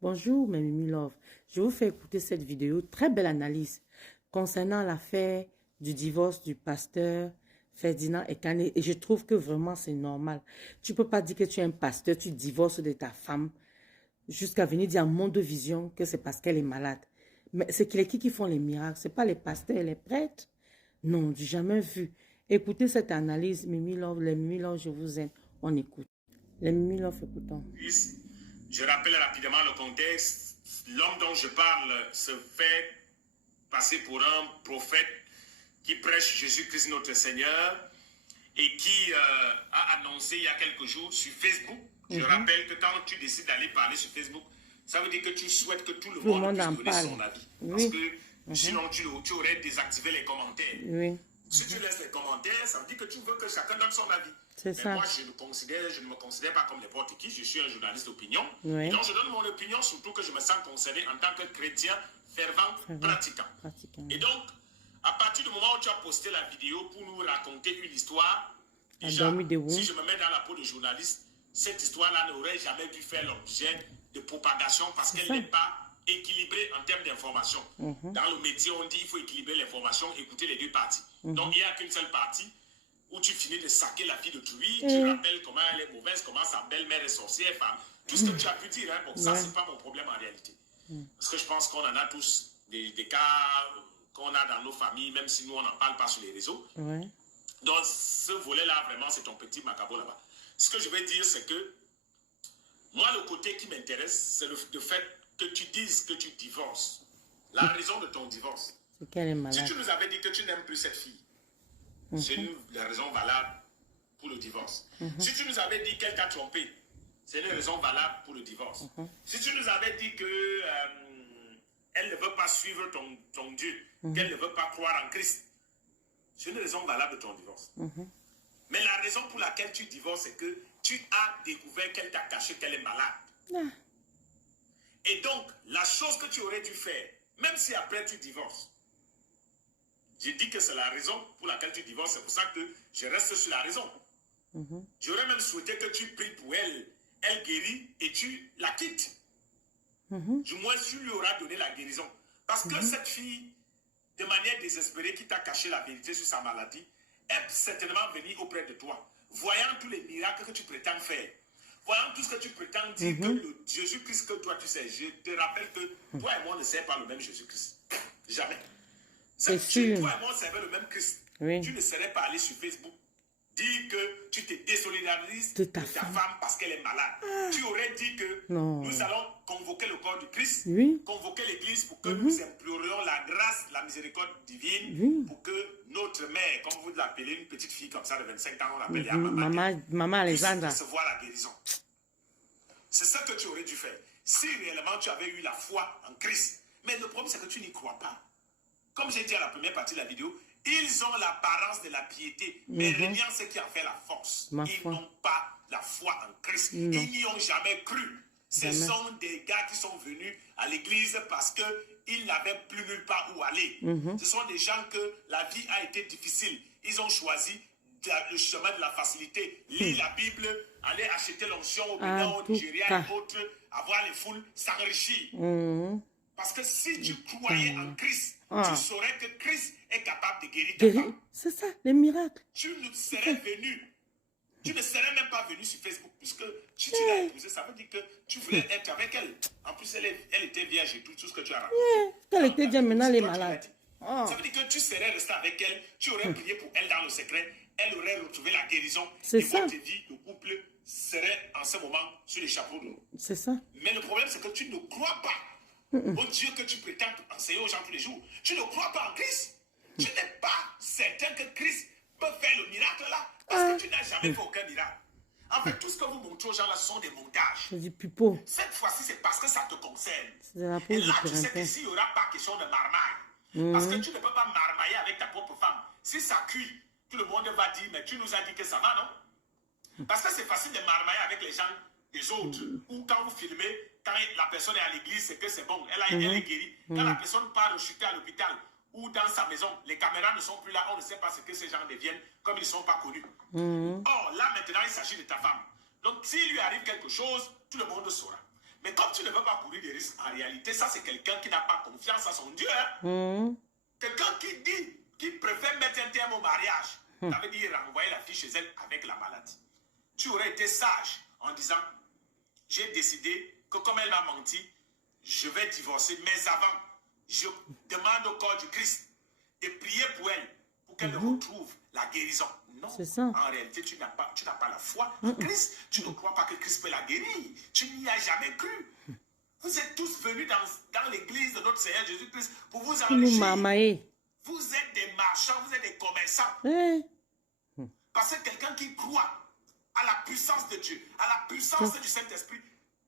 Bonjour, mes Mimi Love. Je vous fais écouter cette vidéo. Très belle analyse concernant l'affaire du divorce du pasteur Ferdinand Ekane. Et je trouve que vraiment c'est normal. Tu peux pas dire que tu es un pasteur, tu divorces de ta femme jusqu'à venir dire à Monde Vision que c'est parce qu'elle est malade. Mais c'est qui font les miracles? C'est pas les pasteurs et les prêtres. Non, j'ai jamais vu. Écoutez cette analyse, Mimi Love. Les Mimi Love, je vous aime. On écoute. Les Mimi Love, écoutons. Je rappelle rapidement le contexte. L'homme dont je parle se fait passer pour un prophète qui prêche Jésus-Christ notre Seigneur et qui a annoncé il y a quelques jours sur Facebook. Je rappelle que quand tu décides d'aller parler sur Facebook, ça veut dire que tu souhaites que tout le monde puisse donner son avis. Parce que sinon tu aurais désactivé les commentaires. Si tu laisses les commentaires, ça veut dire que tu veux que chacun donne son avis. Mais ça. Moi, je ne me considère pas comme n'importe qui. Je suis un journaliste d'opinion. Et donc, je donne mon opinion, surtout que je me sens concerné en tant que chrétien fervent, pratiquant. Et donc, à partir du moment où tu as posté la vidéo pour nous raconter une histoire, déjà, si je me mets dans la peau de journaliste, cette histoire-là n'aurait jamais dû faire l'objet de propagation parce qu'elle n'est pas équilibrée en termes d'information. Dans le métier, on dit qu'il faut équilibrer l'information, écouter les deux parties. Donc, il n'y a qu'une seule partie où tu finis de saquer la fille d'autrui, tu rappelles comment elle est mauvaise, comment sa belle-mère est sorcière, enfin, tout ce que tu as pu dire. Hein, bon, ça, c'est pas mon problème en réalité. Parce que je pense qu'on en a tous des cas qu'on a dans nos familles, même si nous, on n'en parle pas sur les réseaux. Donc, ce volet-là, vraiment, c'est ton petit macabo là-bas. Ce que je vais dire, c'est que moi, le côté qui m'intéresse, c'est le fait que tu dises que tu divorces. La raison de ton divorce. C'est qu'elle est malade. Si tu nous avais dit que tu n'aimes plus cette fille, c'est une raison valable pour le divorce. Si tu nous avais dit qu'elle t'a trompé, c'est une raison valable pour le divorce. Si tu nous avais dit que elle ne veut pas suivre ton Dieu, qu'elle ne veut pas croire en Christ, c'est une raison valable de ton divorce. Mais la raison pour laquelle tu divorces, c'est que tu as découvert qu'elle t'a caché qu'elle est malade. Et donc, la chose que tu aurais dû faire, même si après tu divorces, j'ai dit que c'est la raison pour laquelle tu divorces, c'est pour ça que je reste sur la raison. J'aurais même souhaité que tu pries pour elle, elle guérit et tu la quittes. Du moins, tu lui auras donné la guérison. Parce que cette fille, de manière désespérée, qui t'a caché la vérité sur sa maladie, est certainement venue auprès de toi, voyant tous les miracles que tu prétends faire, voyant tout ce que tu prétends dire que le Jésus-Christ que toi tu sais. Je te rappelle que toi et moi ne sert pas le même Jésus-Christ. Jamais. C'est sûr. Toi et moi on servait le même Christ. Tu ne serais pas allé sur Facebook dire que tu te désolidarises de ta femme parce qu'elle est malade. Tu aurais dit que nous allons convoquer le corps du Christ, convoquer l'église pour que nous implorions la grâce, la miséricorde divine, pour que notre mère, comme vous l'appelez, une petite fille comme ça de 25 ans, on l'appelle Maman Alexandra, puisse recevoir la guérison. C'est ça que tu aurais dû faire. Si réellement tu avais eu la foi en Christ. Mais le problème, c'est que tu n'y crois pas. Comme j'ai dit à la première partie de la vidéo, ils ont l'apparence de la piété, mais rien ce qui en fait la force. Ils n'ont pas la foi en Christ. Ils n'y ont jamais cru. Ce sont des gars qui sont venus à l'église parce qu'ils n'avaient plus nulle part où aller. Ce sont des gens que la vie a été difficile. Ils ont choisi le chemin de la facilité. Lire la Bible, aller acheter l'onction au Bénin, au Nigeria et autres, avoir les foules, s'enrichir. Parce que si tu croyais en Christ, tu saurais que Christ est capable de guérir ta femme. C'est ça, les miracles. Tu ne serais venu. Tu ne serais même pas venu sur Facebook. Puisque si tu l'as épousée, ça veut dire que tu voulais être avec elle. En plus, elle était vierge et tout ce que tu as raconté. Elle était bien, maintenant elle est malade. Ça veut dire que tu serais resté avec elle. Tu aurais prié pour elle dans le secret. Elle aurait retrouvé la guérison. C'est ça. Votre vie, le couple serait en ce moment sur les chapeaux de l'eau. C'est ça. Mais le problème, c'est que tu ne crois pas au Dieu que tu prétends enseigner aux gens tous les jours. Tu ne crois pas en Christ. Tu n'es pas certain que Christ peut faire le miracle là. Parce que tu n'as jamais fait aucun miracle. En fait, tout ce que vous montrez aux gens là, ce sont des montages. C'est du pipeau. Cette fois-ci, c'est parce que ça te concerne. La et là, tu sais qu'ici, il n'y aura pas question de marmaille. Parce que tu ne peux pas marmailler avec ta propre femme. Si ça cuit, tout le monde va dire, mais tu nous as dit que ça va, non? Parce que c'est facile de marmailler avec les gens des autres. Ou quand vous filmez, quand la personne est à l'église, c'est que c'est bon, elle est guérie. Quand la personne part chuter à l'hôpital ou dans sa maison, les caméras ne sont plus là, on ne sait pas ce que ces gens deviennent, comme ils ne sont pas connus. Or, là maintenant, il s'agit de ta femme. Donc, s'il lui arrive quelque chose, tout le monde saura. Mais comme tu ne veux pas courir des risques, en réalité, ça c'est quelqu'un qui n'a pas confiance à son Dieu. Hein? Quelqu'un qui préfère mettre un terme au mariage, ça veut dire renvoyer la fille chez elle avec la maladie. Tu aurais été sage en disant, j'ai décidé que comme elle m'a menti, je vais divorcer, mais avant, je demande au corps du Christ de prier pour elle, pour qu'elle retrouve la guérison. Non, en réalité, tu n'as pas la foi en Christ. Tu ne crois pas que Christ peut la guérir. Tu n'y as jamais cru. Vous êtes tous venus dans l'église de notre Seigneur Jésus-Christ pour vous enrichir. Vous êtes des marchands, vous êtes des commerçants. Parce que quelqu'un qui croit à la puissance de Dieu, à la puissance du Saint-Esprit,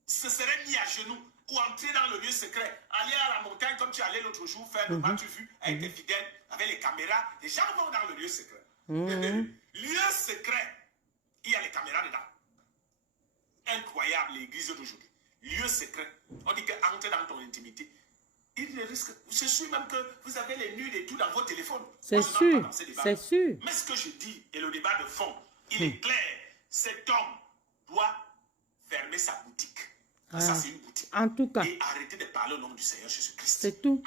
se serait mis à genoux ou entrer dans le lieu secret, aller à la montagne comme tu allais l'autre jour faire le match vu avec tes fidèles, avec les caméras. Les gens vont dans le lieu secret. Lieu secret, il y a les caméras dedans. Incroyable l'église d'aujourd'hui. Lieu secret. On dit qu'entre dans ton intimité. Il risque. Je suis même que vous avez les nudes et tout dans vos téléphones. C'est sûr. C'est sûr. Mais ce que je dis et le débat de fond, il est clair. Cet homme doit fermer sa boutique. Ça, c'est une boutique. En tout cas. Et arrêter de parler au nom du Seigneur Jésus-Christ. C'est tout.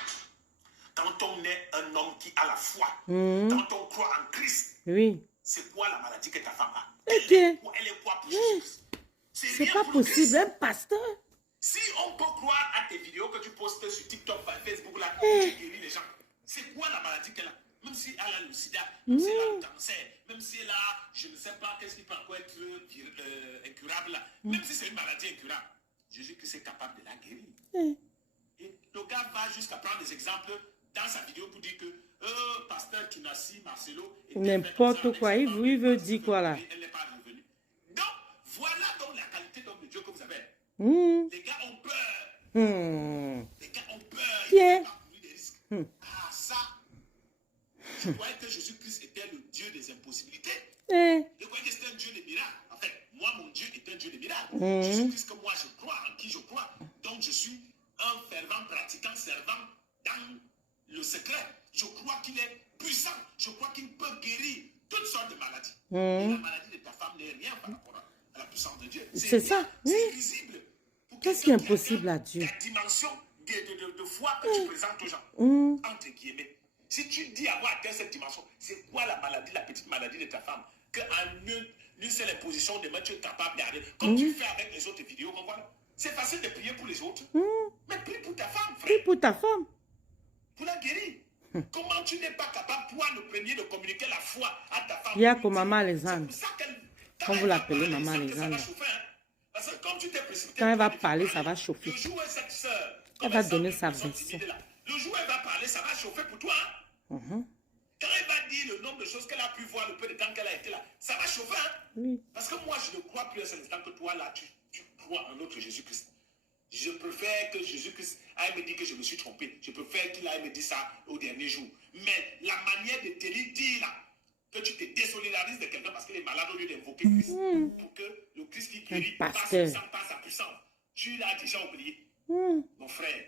Quand on est un homme qui a la foi, quand on croit en Christ, c'est quoi la maladie que ta femme a? Elle est quoi pour Jésus-Christ? C'est pas possible, un pasteur. Si on peut croire à tes vidéos que tu postes sur TikTok, par Facebook, là, où tu guéris les gens, c'est quoi la maladie qu'elle a? Même si elle a le sida, même si elle a le cancer, même si elle a, je ne sais pas, qu'est-ce qui peut encore être incurable là, même si c'est une maladie incurable, Jésus-Christ est capable de la guérir. Et le gars va jusqu'à prendre des exemples dans sa vidéo pour dire que pasteur Kinassi, Marcelo, n'importe quoi, il veut dire quoi là? Elle n'est pas revenue. Donc, voilà donc la qualité d'homme de Dieu que vous avez. Les gars ont peur. Les gars ont peur. Ils ne peuvent pas courir des risques. Ah, ça. Je croyais que Jésus-Christ était le Dieu des impossibilités. Je croyais que c'était un Dieu des miracles. En fait, moi, mon Dieu est un Dieu des miracles. Jésus-Christ, que moi, je crois, en qui je crois. Donc, je suis un fervent pratiquant, servant dans le secret. Je crois qu'il est puissant. Je crois qu'il peut guérir toutes sortes de maladies. Et la maladie de ta femme n'est rien par rapport à la puissance de Dieu. C'est ça. C'est visible. Qu'est-ce qui est impossible à Dieu? La dimension de foi que tu présentes aux gens, entre guillemets. Si tu dis avoir atteint cette dimension, c'est quoi la maladie, la petite maladie de ta femme? Qu'en une seule imposition de main, tu es capable d'arriver. Comme tu fais avec les autres vidéos, voilà. C'est facile de prier pour les autres. Mais prie pour ta femme, frère. Prie pour ta femme. Pour la guérir. Comment tu n'es pas capable, toi, le premier, de communiquer la foi à ta femme? Il y a comme Maman Alexandre. Quand vous l'appelez Maman Alexandre. Parce que comme tu t'es précipité, quand elle va parler, ça va chauffer. Le jour où cette soeur, elle va donner sa version. Le jour où elle va parler, ça va chauffer pour toi. Quand elle va dire le nombre de choses qu'elle a pu voir, le peu de temps qu'elle a été là, ça va chauffer. Parce que moi, je ne crois plus à cet instant que toi, là, tu crois en notre Jésus-Christ. Je préfère que Jésus-Christ aille me dire que je me suis trompé. Je préfère qu'il aille me dire ça au dernier jour. Mais la manière de te dire là, que tu te désolidarises de quelqu'un parce qu'il est malade au lieu d'invoquer Christ, pour que le Christ qui guérit passe sa puissance. Tu l'as déjà oublié, mon frère.